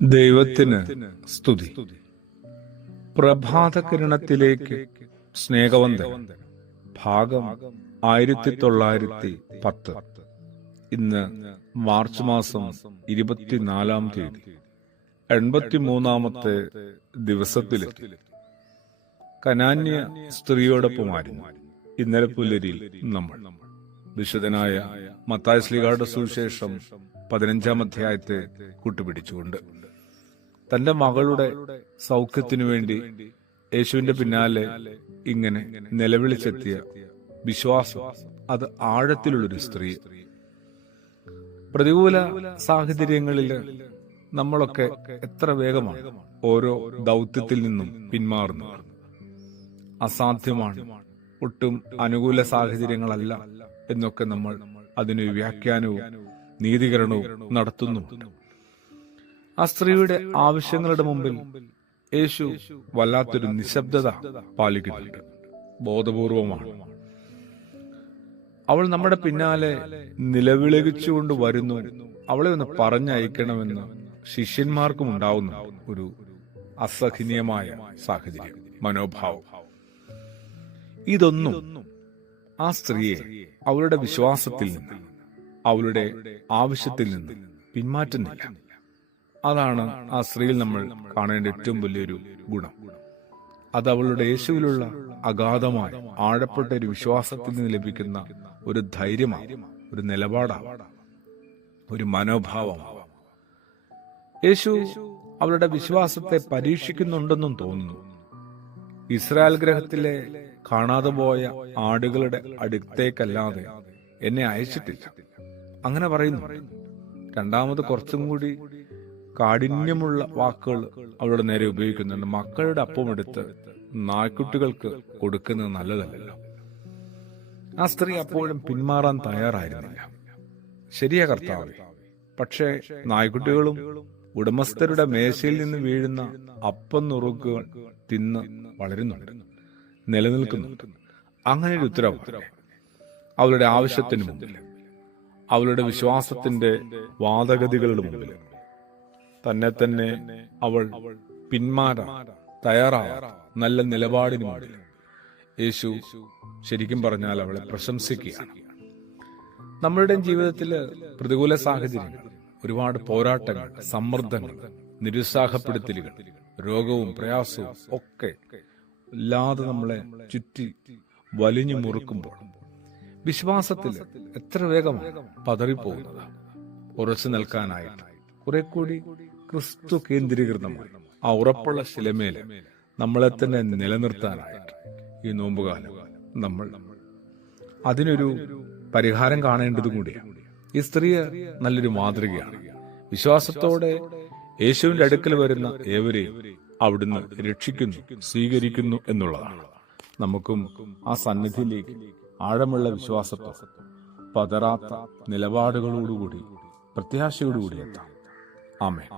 ദൈവത്തിന് സ്തുതി. പ്രഭാതകിരണത്തിലേക്ക് സ്നേഹവന്ദനം. ഭാഗം 1910. ഇന്ന് മാർച്ച് മാസം 24-ാം തീയതി, 83-ാമത്തെ ദിവസത്തിലെത്തി. കനാന്യ സ്ത്രീയോടൊപ്പമായിരുന്നു ഇന്നലെ പുലരിയിൽ നമ്മൾ. വിശുദ്ധനായ മത്തായി ശ്ലീഹായുടെ സുവിശേഷം 15-ാം അധ്യായത്തെ കൂട്ടുപിടിച്ചുകൊണ്ട് തന്റെ മകളുടെ സൗഖ്യത്തിനു വേണ്ടി യേശുവിന്റെ പിന്നാലെ ഇങ്ങനെ നിലവിളിച്ചെത്തിയ വിശ്വാസം, അത് ആഴത്തിലുള്ളൊരു സ്ത്രീ. പ്രതികൂല സാഹചര്യങ്ങളിൽ നമ്മളൊക്കെ എത്ര വേഗമാണ് ഓരോ ദൗത്യത്തിൽ നിന്നും പിന്മാറുന്നത്. അസാധ്യമാണ്, ഒട്ടും അനുകൂല സാഹചര്യങ്ങളല്ല എന്നൊക്കെ നമ്മൾ അതിന് വ്യാഖ്യാനവും നീതീകരണവും നടത്തുന്നുമുണ്ട്. ആ സ്ത്രീയുടെ ആവശ്യങ്ങളുടെ മുമ്പിൽ യേശു വല്ലാത്തൊരു നിശബ്ദത പാലിക്കുന്നുണ്ട്. ബോധപൂർവമാണ്. അവൾ നമ്മുടെ പിന്നാലെ നിലവിളിച്ചുകൊണ്ട് വരുന്നു. അവളെ ഒന്ന് പറഞ്ഞയക്കണമെന്ന് ശിഷ്യന്മാർക്കും ഉണ്ടാവുന്ന ഒരു അസഹനീയമായ സാഹചര്യം, മനോഭാവം. ഇതൊന്നും ആ സ്ത്രീയെ അവളുടെ വിശ്വാസത്തിൽ നിന്ന്, അവളുടെ ആവശ്യത്തിൽ നിന്ന് പിന്മാറ്റുന്നില്ല. അതാണ് ആ സ്ത്രീയിൽ നമ്മൾ കാണേണ്ട ഏറ്റവും വലിയൊരു ഗുണം. അത് അവളുടെ യേശുവിലുള്ള അഗാധമായ ആഴപ്പെട്ട ഒരു വിശ്വാസത്തിൽ നിന്ന് ലഭിക്കുന്ന ഒരു ധൈര്യമാണ്, ഒരു നിലപാടാണ്, ഒരു മനോഭാവമാണ്. യേശു അവളുടെ വിശ്വാസത്തെ പരീക്ഷിക്കുന്നുണ്ടെന്നും തോന്നുന്നു. ഇസ്രായേൽ ഗ്രഹത്തിലെ കാണാതെ പോയ ആടുകളുടെ അടുത്തേക്കല്ലാതെ എന്നെ അയച്ചിട്ടില്ല, അങ്ങനെ പറയുന്നു. രണ്ടാമത് കുറച്ചും കൂടി കാഠിന്യമുള്ള വാക്കുകൾ അവളുടെ നേരെ ഉപയോഗിക്കുന്നുണ്ട്. മക്കളുടെ അപ്പമെടുത്ത് നായ്ക്കുട്ടികൾക്ക് കൊടുക്കുന്നത് നല്ലതല്ലല്ലോ. ആ സ്ത്രീ അപ്പോഴും പിന്മാറാൻ തയ്യാറായിരുന്നില്ല. ശരിയാ കർത്താവേ, പക്ഷേ നായ്ക്കുട്ടികളും ഉടമസ്ഥരുടെ മേശയിൽ നിന്ന് വീഴുന്ന അപ്പം നുറുക്കുകൾ തിന്ന് വളരുന്നുണ്ട്, നിലനിൽക്കുന്നുണ്ട്. അങ്ങനെ ഒരു ഉത്തരവ് അവളുടെ ആവശ്യത്തിന് മുമ്പിൽ, അവളുടെ വിശ്വാസത്തിന്റെ വാദഗതികളുടെ മുമ്പിൽ തന്നെ അവൾ പിന്മാറാൻ തയ്യാറായ നല്ല നിലപാടിന് മുമ്പിൽ യേശു ശരിക്കും പറഞ്ഞാൽ അവളെ പ്രശംസിക്കുകയാണ്. നമ്മളുടെ ജീവിതത്തിൽ പ്രതികൂല സാഹചര്യങ്ങൾ, ഒരുപാട് പോരാട്ടങ്ങൾ, സമ്മർദ്ദങ്ങൾ, നിരുത്സാഹപ്പെടുത്തലുകൾ, രോഗവും പ്രയാസവും ഒക്കെ ഇല്ലാതെ നമ്മളെ ചുറ്റി വലിഞ്ഞു മുറുക്കുമ്പോൾ വിശ്വാസത്തിൽ എത്ര വേഗമാണ് പതറിപ്പോകുന്നത്. ഉറച്ചു നിൽക്കാനായിട്ട് കുറെ കൂടി ക്രിസ്തു കേന്ദ്രീകൃതമായി ആ ഉറപ്പുള്ള ശിലമേല് നമ്മളെ തന്നെ നിലനിർത്താനായിട്ട് ഈ നോമ്പുകാലം നമ്മൾ അതിനൊരു പരിഹാരം കാണേണ്ടതും കൂടിയാണ്. ഈ സ്ത്രീ നല്ലൊരു മാതൃകയാണ്. വിശ്വാസത്തോടെ യേശുവിന്റെ അടുക്കൽ വരുന്ന ഏവരെയും അവിടുന്ന് രക്ഷിക്കുന്നു, സ്വീകരിക്കുന്നു എന്നുള്ളതാണ്. നമുക്കും ആ സന്നിധിയിലേക്ക് ആഴമുള്ള വിശ്വാസത്തോ പതറാത്ത നിലപാടുകളോടുകൂടി പ്രത്യാശയോടുകൂടി എത്താം. ആമേൻ.